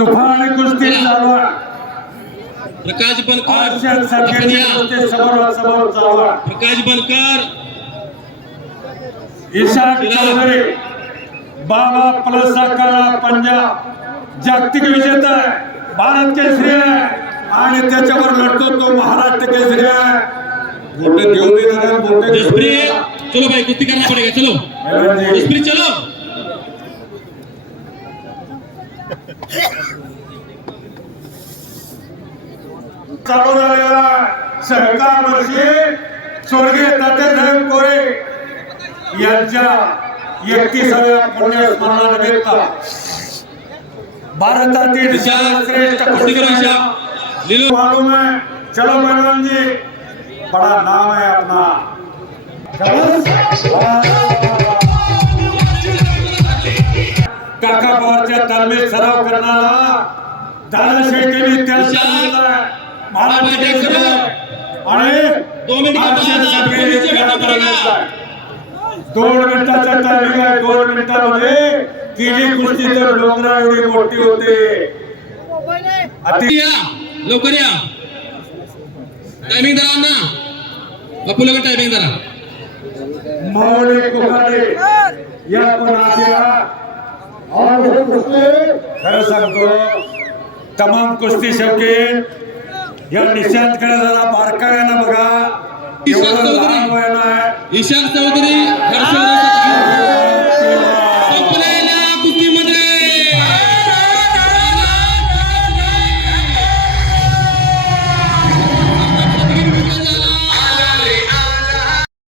तुफान कुस्ती चालू आहे. प्रकाश आशियात बनकर संघाची कुस्ती समोरासमोर चालू आहे. प्रकाश बनकर इशाक चौधरी बाबा प्लस काळा पंजाब जागतिक विजेता आहे, भारत केसरी आहे आणि त्याच्यावर लढतो तो महाराष्ट्र केसरी आहे. मोठे देव देणार आहे, मोठे जसप्रीत चलो भाई कुश्ती करना पड़ेगा चलो जसप्रीत चलो चालू झालेला सहकार वर्षी स्वर्गीय तात्यासाहेब कोरे यांच्या 31व्या पुण्यस्मरणानिमित्त भारतातील सर्वश्रेष्ठ कुश्ती करो ईशा लीलो मालूम है. चलो पहलवान जी, बड़ा नाम है अपना. काका पवारच्या तालमीत सराव करणारा दादा शेळकेंनी त्यांचा मुलगा महाराष्ट्र केसरी आणि 2 मिनिट आशियात संघाने नीचे बैठना पड़ेगा. 2 मिनिटाचा टायमिंग आहे. 2 मिनिटांमध्ये केली कुस्ती तर डोंगरा एवढी मोठी होते. या लवकर या टायमिंग धरा अण्णा बापू लोक टायमिंग धरा मावळे कोकाटे या पण आल्या और हे कुस्ती खरं सांगतो तमाम कुस्ती शौकीन या निशांतकडे जरा बारकाव्यानं बघा. एवढं लहान वयानं आहे. ईशान चौधरी